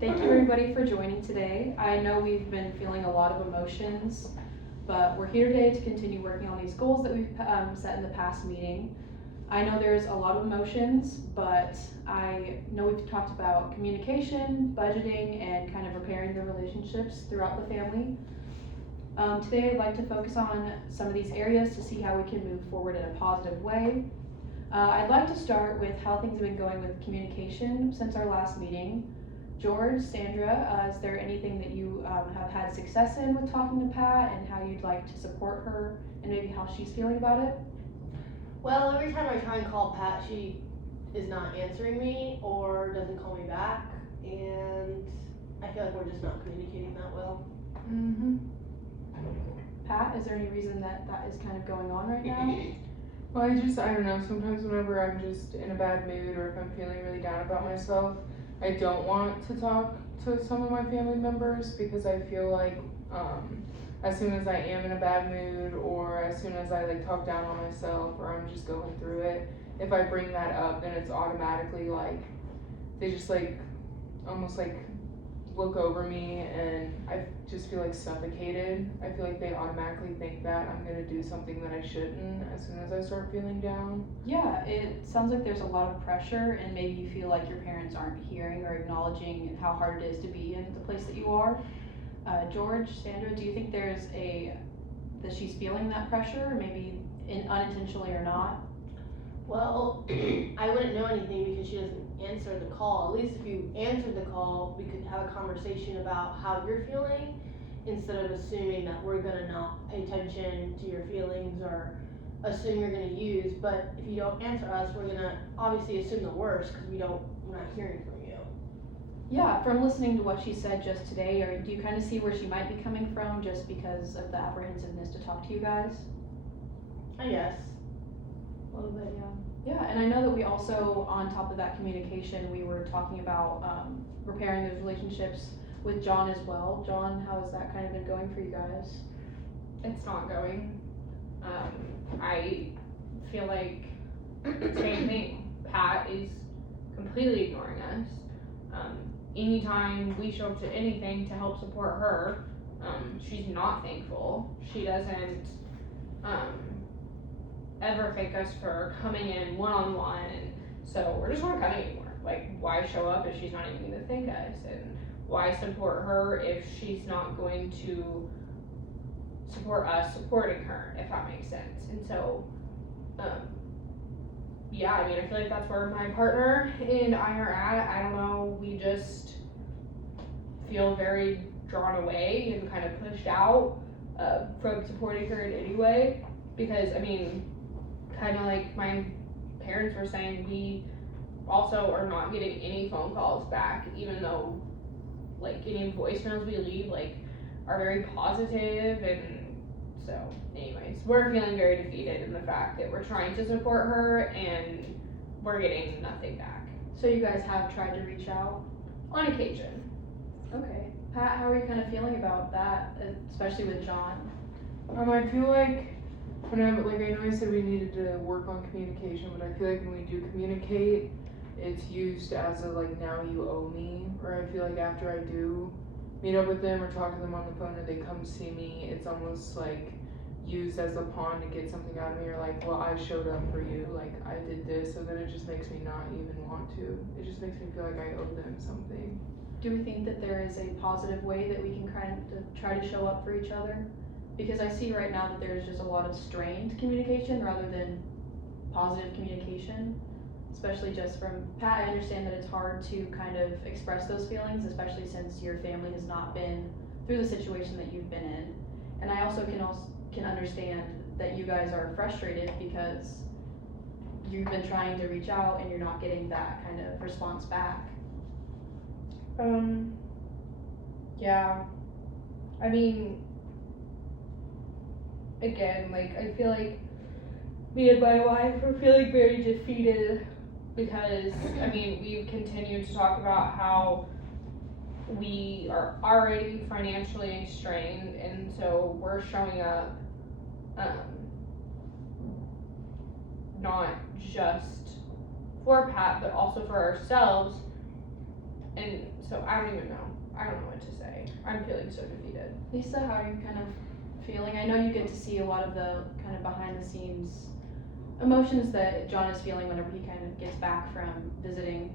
Thank you everybody for joining today. I know we've been feeling a lot of emotions, but we're here today to continue working on these goals that we've set in the past meeting. I know there's a lot of emotions, but I know we've talked about communication, budgeting, and kind of repairing the relationships throughout the family. Today I'd like to focus on some of these areas to see how we can move forward in a positive way. I'd like to start with how things have been going with communication since our last meeting. George, Sandra, is there anything that you have had success in with talking to Pat, and how you'd like to support her, and maybe how she's feeling about it? Well, every time I try and call Pat, she is not answering me or doesn't call me back, and I feel like we're just not communicating that well. Mm-hmm. Pat, is there any reason that is kind of going on right now? Well, I don't know, sometimes whenever I'm just in a bad mood or if I'm feeling really down about myself, I don't want to talk to some of my family members because I feel like as soon as I am in a bad mood or as soon as I like talk down on myself or I'm just going through it, if I bring that up, then it's automatically like they just like almost like look over me and I just feel like suffocated. I feel like they automatically think that I'm gonna do something that I shouldn't as soon as I start feeling down. Yeah, it sounds like there's a lot of pressure, and maybe you feel like your parents aren't hearing or acknowledging how hard it is to be in the place that you are. George, Sandra, do you think that she's feeling that pressure, maybe unintentionally or not? Well, I wouldn't know anything because she doesn't answer the call. At least if you answered the call, we could have a conversation about how you're feeling instead of assuming that we're gonna not pay attention to your feelings or assume you're gonna use. But if you don't answer us, we're gonna obviously assume the worst because we're not hearing from you. Yeah, from listening to what she said just today, or do you kind of see where she might be coming from just because of the apprehensiveness to talk to you guys? I guess. A little bit, yeah. Yeah, and I know that we also, on top of that communication, we were talking about repairing those relationships with John as well. John, how has that kind of been going for you guys? It's not going. I feel like same thing. Pat is completely ignoring us. Anytime we show up to anything to help support her, she's not thankful. She doesn't ever thank us for coming in one-on-one, and so we're just not coming anymore. Like, why show up if she's not even gonna thank us, and why support her if she's not going to support us supporting her, if that makes sense. And so yeah, I mean, I feel like that's where my partner and I are at. I don't know, we just feel very drawn away and kind of pushed out from supporting her in any way, because I mean, kind of like my parents were saying, we also are not getting any phone calls back, even though like any voicemails we leave like are very positive. And so anyways, we're feeling very defeated in the fact that we're trying to support her and we're getting nothing back. So you guys have tried to reach out? On occasion. Okay. Pat, how are you kind of feeling about that, especially with John? I feel like whenever, like I know I said we needed to work on communication, but I feel like when we do communicate, it's used as a like, now you owe me, or I feel like after I do meet up with them or talk to them on the phone or they come see me, it's almost like used as a pawn to get something out of me, or like, well, I showed up for you, like I did this, so then it just makes me not even want to. It just makes me feel like I owe them something. Do we think that there is a positive way that we can kind of try to show up for each other? Because I see right now that there's just a lot of strained communication rather than positive communication, especially just from Pat. I understand that it's hard to kind of express those feelings, especially since your family has not been through the situation that you've been in. And I also can understand that you guys are frustrated because you've been trying to reach out and you're not getting that kind of response back. Yeah, I mean, again, like, I feel like me and my wife are feeling very defeated because, I mean, we've continued to talk about how we are already financially strained, and so we're showing up not just for Pat, but also for ourselves And so I don't even know. I don't know what to say. I'm feeling so defeated. Lisa, how are you kind of feeling? I know you get to see a lot of the kind of behind the scenes emotions that John is feeling whenever he kind of gets back from visiting.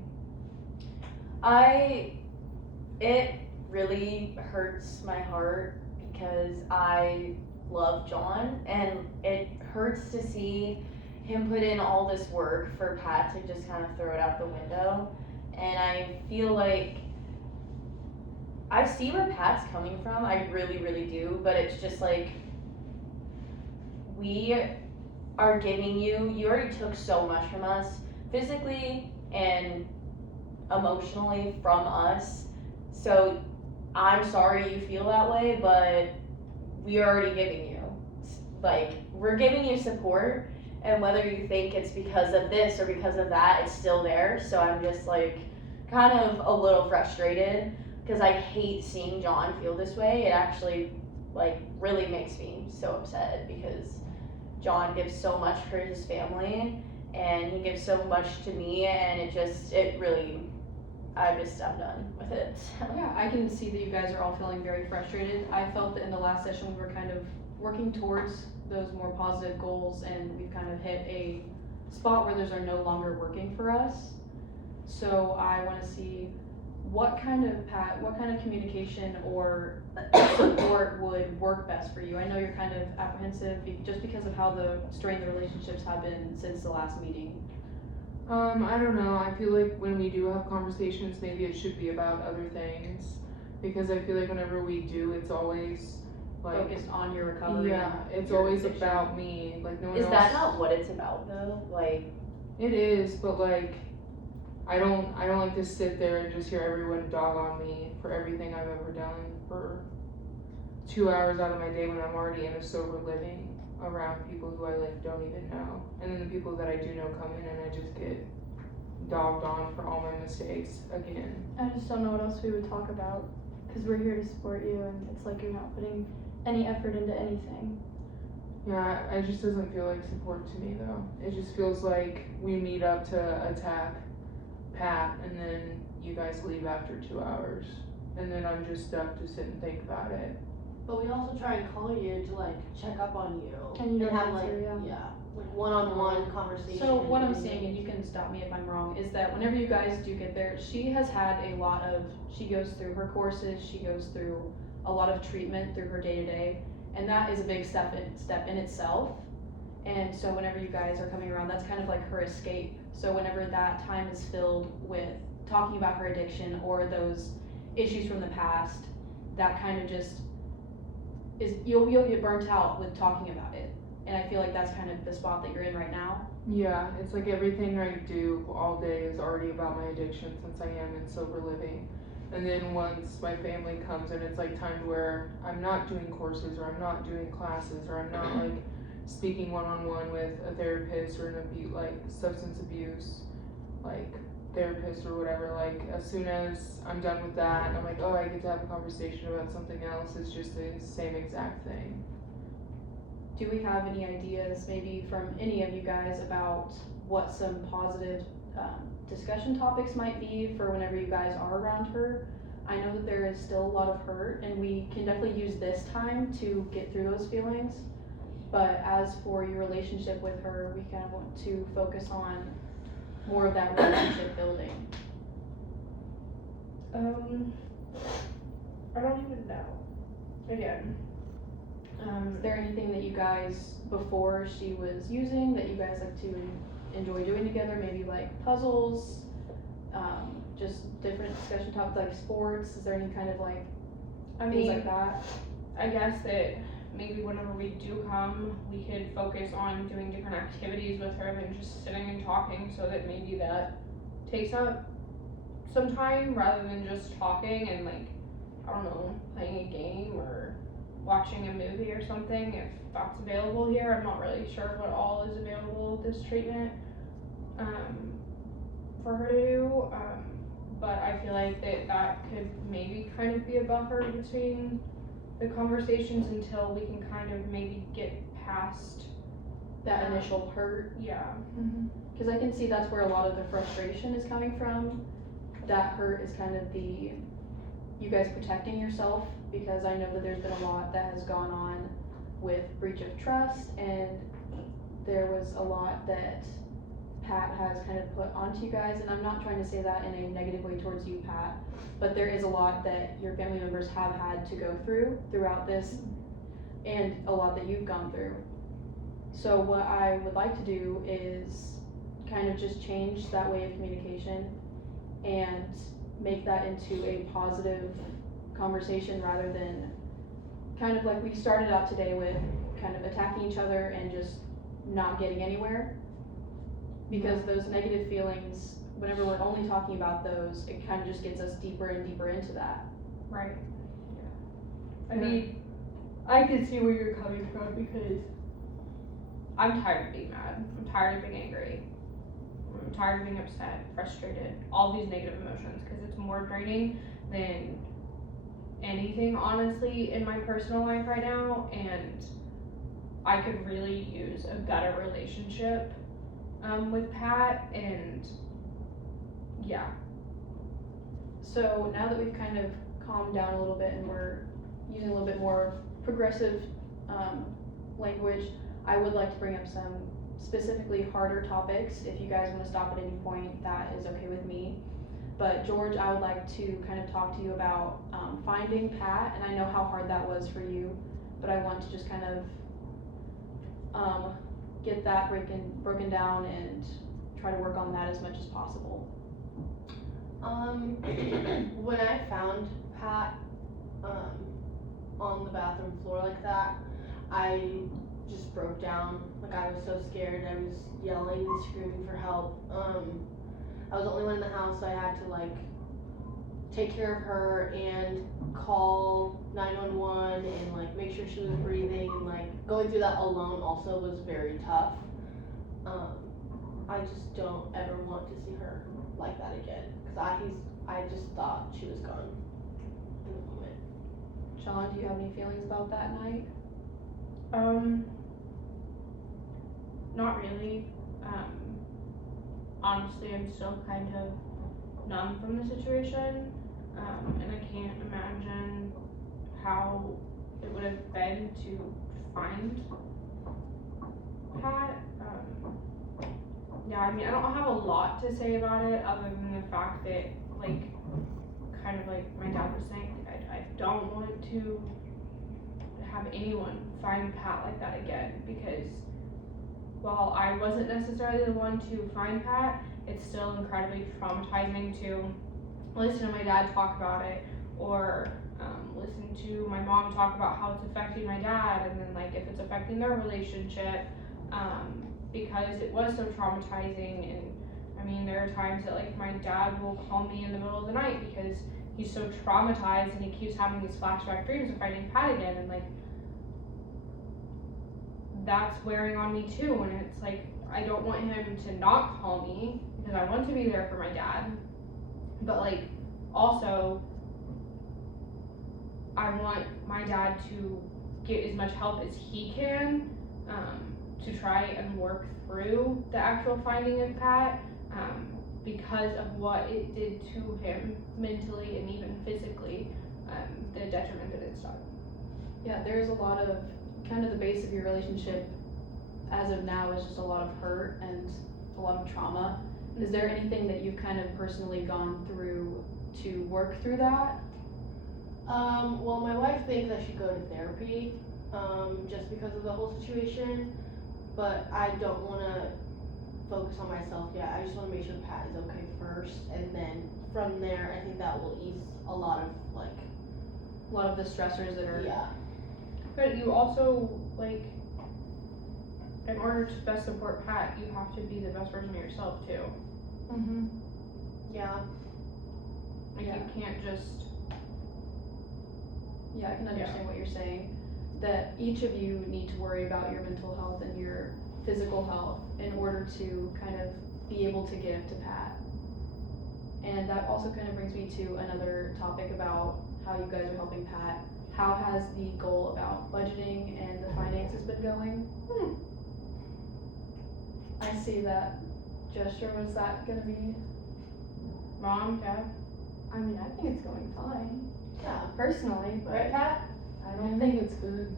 It really hurts my heart because I love John, and it hurts to see him put in all this work for Pat to just kind of throw it out the window. And I feel like I see where Pat's coming from, I really, really do, but it's just like, we are giving you already took so much from us, physically and emotionally from us, so I'm sorry you feel that way, but we are already giving you, like, we're giving you support, and whether you think it's because of this or because of that, it's still there. So I'm just like kind of a little frustrated because I hate seeing John feel this way. It actually like really makes me so upset because John gives so much for his family and he gives so much to me, and I'm done with it. Yeah, I can see that you guys are all feeling very frustrated. I felt that in the last session we were kind of working towards those more positive goals, and we've kind of hit a spot where those are no longer working for us. So I want to see what kind of communication or support would work best for you. I know you're kind of apprehensive just because of how the strained the relationships have been since the last meeting. I don't know, I feel like when we do have conversations, maybe it should be about other things, because I feel like whenever we do, it's always like, Focused on your recovery. yeah, and it's your always addiction. about me, like no one Is else. that not what it's about though? Like, It is, but like, I don't like to sit there and just hear everyone dog on me for everything I've ever done for 2 hours out of my day when I'm already in a sober living around people who I like don't even know. And then the people that I do know come in and I just get dogged on for all my mistakes again. I just don't know what else we would talk about, because we're here to support you, and it's like you're not putting any effort into anything. Yeah, it just doesn't feel like support to me though. It just feels like we meet up to attack Pat and then you guys leave after 2 hours. And then I'm just stuck to sit and think about it. But we also try and call you to like check up on you. And you don't have answer, like, yeah. like one-on-one conversation. So what I'm saying, and you can stop me if I'm wrong, is that whenever you guys do get there, she has had she goes through her courses, she goes through a lot of treatment through her day-to-day, and that is a big step in itself. And so whenever you guys are coming around, that's kind of like her escape. So whenever that time is filled with talking about her addiction or those issues from the past, that kind of just you'll get burnt out with talking about it. And I feel like that's kind of the spot that you're in right now. Yeah, it's like everything I do all day is already about my addiction since I am in sober living. And then once my family comes and it's like time where I'm not doing courses or I'm not doing classes or I'm not like speaking one-on-one with a therapist or substance abuse like therapist or whatever, like as soon as I'm done with that I'm like, oh, I get to have a conversation about something else, it's just the same exact thing. Do we have any ideas maybe from any of you guys about what some positive discussion topics might be for whenever you guys are around her? I know that there is still a lot of hurt and we can definitely use this time to get through those feelings. But as for your relationship with her, we kind of want to focus on more of that relationship building. I don't even know. Again. Is there anything that you guys, before she was using, that you guys like to enjoy doing together? Maybe like puzzles, just different discussion topics like sports? Is there any kind of like things like that? I guess that maybe whenever we do come, we could focus on doing different activities with her than just sitting and talking, so that maybe that takes up some time rather than just talking and like, I don't know, playing a game or watching a movie or something, if that's available here. I'm not really sure what all is available with this treatment for her to do, but I feel like that could maybe kind of be a buffer between the conversations until we can kind of maybe get past That initial hurt? yeah. Because I can see that's where a lot of the frustration is coming from. that hurt is kind of the, you guys protecting yourself, because I know that there's been a lot that has gone on with breach of trust, and there was a lot that Pat has kind of put onto you guys, and I'm not trying to say that in a negative way towards you, Pat, but there is a lot that your family members have had to go throughout this, and a lot that you've gone through. So what I would like to do is kind of just change that way of communication and make that into a positive conversation, rather than kind of like we started out today with kind of attacking each other and just not getting anywhere. Because those negative feelings, whenever we're only talking about those, it kind of just gets us deeper and deeper into that. Right. I mean, I can see where you're coming from because I'm tired of being mad. I'm tired of being angry. I'm tired of being upset, frustrated, all these negative emotions, because it's more draining than anything, honestly, in my personal life right now. And I could really use a better relationship with Pat, and yeah. So now that we've kind of calmed down a little bit and we're using a little bit more progressive language, I would like to bring up some specifically harder topics. If you guys want to stop at any point, that is okay with me. But George, I would like to kind of talk to you about finding Pat, and I know how hard that was for you, but I want to just kind of get that broken down and try to work on that as much as possible. When I found Pat on the bathroom floor like that, I just broke down. Like, I was so scared. I was yelling and screaming for help. I was the only one in the house, so I had to like take care of her and call 911 and like make sure she was breathing, and like going through that alone also was very tough. I just don't ever want to see her like that again, because I just thought she was gone in the moment. Sean, do you have any feelings about that night? Not really. Honestly, I'm still kind of numb from the situation, and I can't imagine how it would have been to find Pat. Yeah, I mean, I don't have a lot to say about it other than the fact that, like, kind of like my dad was saying, I don't want to have anyone find Pat like that again, because while I wasn't necessarily the one to find Pat, it's still incredibly traumatizing to listen to my dad talk about it, or listen to my mom talk about how it's affecting my dad, and then like if it's affecting their relationship, because it was so traumatizing. And I mean, there are times that like my dad will call me in the middle of the night because he's so traumatized and he keeps having these flashback dreams of finding Pat again, and like that's wearing on me too. And it's like, I don't want him to not call me because I want to be there for my dad, but like also I want my dad to get as much help as he can to try and work through the actual finding of Pat, because of what it did to him mentally and even physically, the detriment that it's done. Yeah, there's a lot of, kind of the base of your relationship as of now is just a lot of hurt and a lot of trauma. Is there anything that you've kind of personally gone through to work through that? Well, my wife thinks I should go to therapy, just because of the whole situation, but I don't wanna focus on myself yet. I just wanna make sure Pat is okay first, and then from there, I think that will ease a lot of like, A lot of the stressors that are, yeah. But you also, like, in order to best support Pat, you have to be the best version of yourself too. Mm-hmm. Yeah. Like, Yeah. you can't just, yeah, I can understand what you're saying. That each of you need to worry about your mental health and your physical health in order to kind of be able to give to Pat. And that also kind of brings me to another topic about how you guys are helping Pat. How has the goal about budgeting and the finances been going? I see that gesture. Was that gonna be? Mom, Dad? I mean, I think it's going fine, Yeah. personally, but Right, Pat? I I don't think think it's good.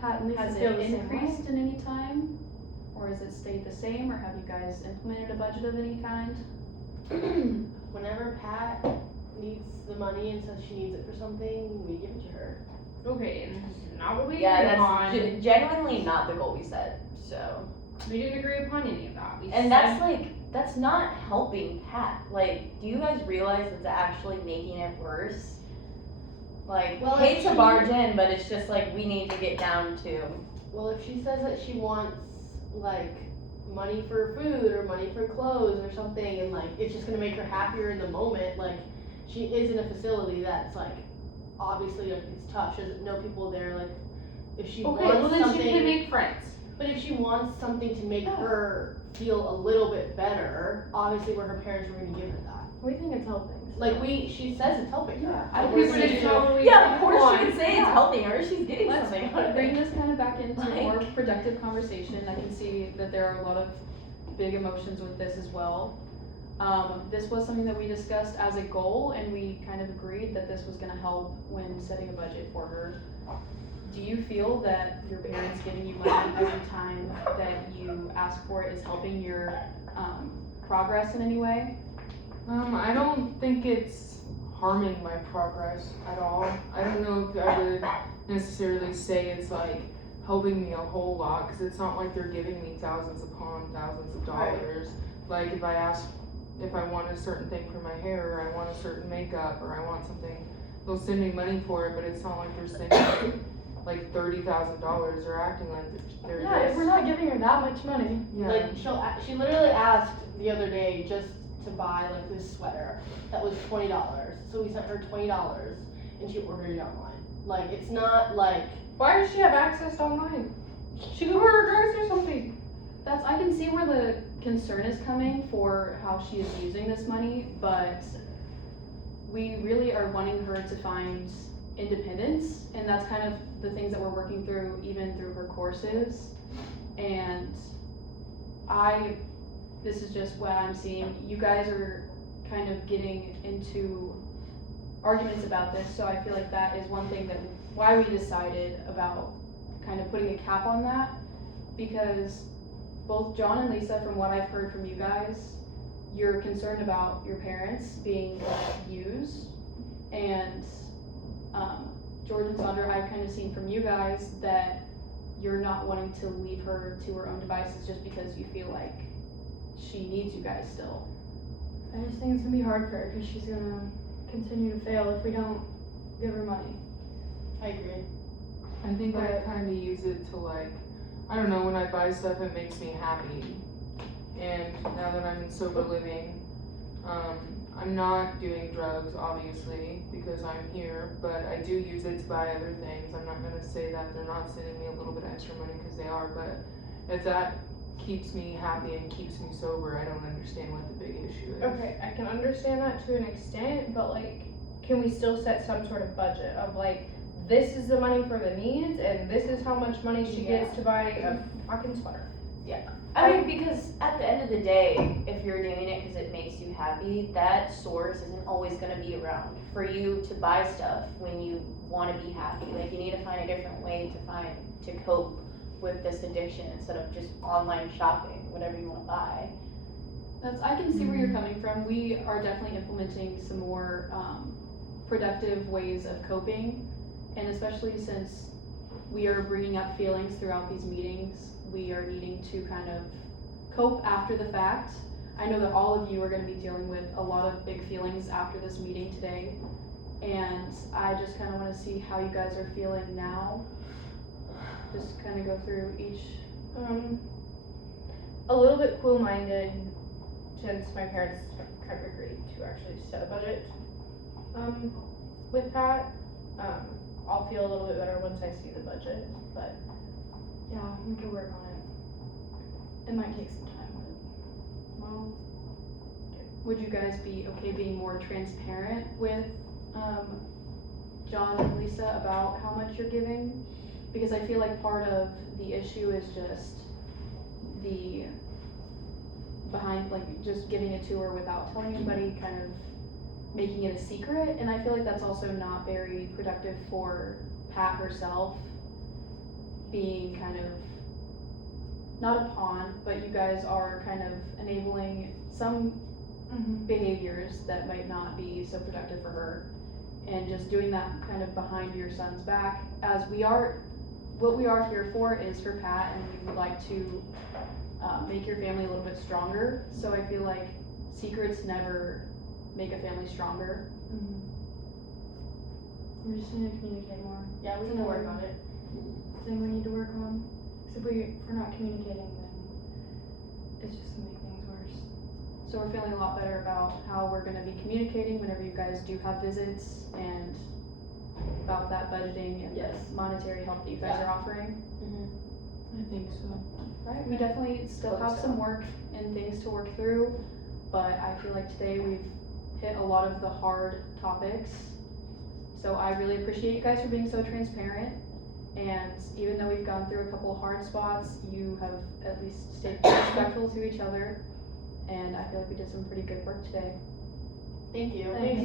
Pat and Lisa Has feel it the same way. increased in any time? Or has it stayed the same, or have you guys implemented a budget of any kind? Whenever Pat needs the money and says she needs it for something, we give it to her. Okay, and this is not what we Yeah, agreed that's upon. genuinely not the goal we set, so. We didn't agree upon any of that. We And said- that's like, that's not helping Pat. Like, do you guys realize it's actually making it worse? Like, Well, hate if to she- barge in, but it's just like, we need to get down to. Well, if she says that she wants, like, money for food or money for clothes or something, and like, it's just gonna make her happier in the moment, like, she is in a facility that's like, obviously, like, it's tough, she doesn't know people there, like, if she Okay, well wants then something. she can make friends. But if she wants something to make Yeah. her feel a little bit better, obviously where her parents were gonna give her that. We think it's helping. so. Like she says it's helping her. Yeah, I I think Okay, we're but gonna it's do- totally Yeah, of course fine. she can say it's Yeah. helping her, she's getting Let's something out of bring it. this kind of back into a more Like- productive conversation. I can see that there are a lot of big emotions with this as well. This was something that we discussed as a goal, and we kind of agreed that this was gonna help when setting a budget for her. Do you feel that your parents giving you money every time that you ask for it is helping your progress in any way? I don't think it's harming my progress at all. I don't know if I would necessarily say it's like helping me a whole lot, because it's not like they're giving me thousands upon thousands of dollars. Like if I want a certain thing for my hair, or I want a certain makeup, or I want something, they'll send me money for it, but it's not like they're sending like $30,000 or acting like they're Yeah, if just, we're not giving her that much money. yeah. Like she literally asked the other day just to buy like this sweater that was $20. So we sent her $20 and she ordered it online. Like it's not like Why does she have access online? She could order drugs or something. I can see where the concern is coming for how she is using this money, but we really are wanting her to find independence, and that's kind of the things that we're working through even through her courses. And this is just what I'm seeing. You guys are kind of getting into arguments about this, so I feel like that is one thing why we decided about kind of putting a cap on that, because both John and Lisa, from what I've heard from you guys, you're concerned about your parents being used, and George and Sandra, I've kind of seen from you guys that you're not wanting to leave her to her own devices just because you feel like she needs you guys still. I just think it's gonna be hard for her because she's gonna continue to fail if we don't give her money. I agree. I think I But- kind of use it to like, I don't know, when I buy stuff, it makes me happy. And now that I'm in sober living, I'm not doing drugs, obviously, because I'm here, but I do use it to buy other things. I'm not gonna say that they're not sending me a little bit of extra money, because they are, but if that keeps me happy and keeps me sober, I don't understand what the big issue is. Okay, I can understand that to an extent, but like, can we still set some sort of budget of like, this is the money for the needs, and this is how much money she gets to buy a fucking sweater? I mean, because at the end of the day, if you're doing it because it makes you happy, that source isn't always gonna be around for you to buy stuff when you wanna be happy. Like, you need to find a different way to cope with this addiction instead of just online shopping, whatever you wanna buy. I can see where you're coming from. We are definitely implementing some more productive ways of coping, and especially since we are bringing up feelings throughout these meetings, we are needing to kind of cope after the fact. I know that all of you are going to be dealing with a lot of big feelings after this meeting today, and I just kind of want to see how you guys are feeling now. Just kind of go through each. A little bit cool-minded, since my parents kind of agreed to actually set a budget, with Pat. I'll feel a little bit better once I see the budget, but Yeah, we could work on it. It might take some time, but well, Would you guys be okay being more transparent with John and Lisa about how much you're giving? Because I feel like part of the issue is just behind, like, just giving it to her without telling anybody, kind of making it a secret, and I feel like that's also not very productive for Pat herself, being kind of, not a pawn, but you guys are kind of enabling some behaviors that might not be so productive for her, and just doing that kind of behind your son's back, as what we are here for is for Pat, and we would like to make your family a little bit stronger, so I feel like secrets never make a family stronger. We just need to communicate more. Yeah, we can work on it. Thing we need to work on. Because if we're not communicating, then it's just gonna make things worse. So we're feeling a lot better about how we're gonna be communicating whenever you guys do have visits, and about that budgeting and Yes. monetary help that you guys are offering. I think so. Right, we definitely still Hope have so. some work and things to work through, but I feel like today we've hit a lot of the hard topics. So I really appreciate you guys for being so transparent, and even though we've gone through a couple hard spots, you have at least stayed respectful to each other, and I feel like we did some pretty good work today. Thank you. Thank you.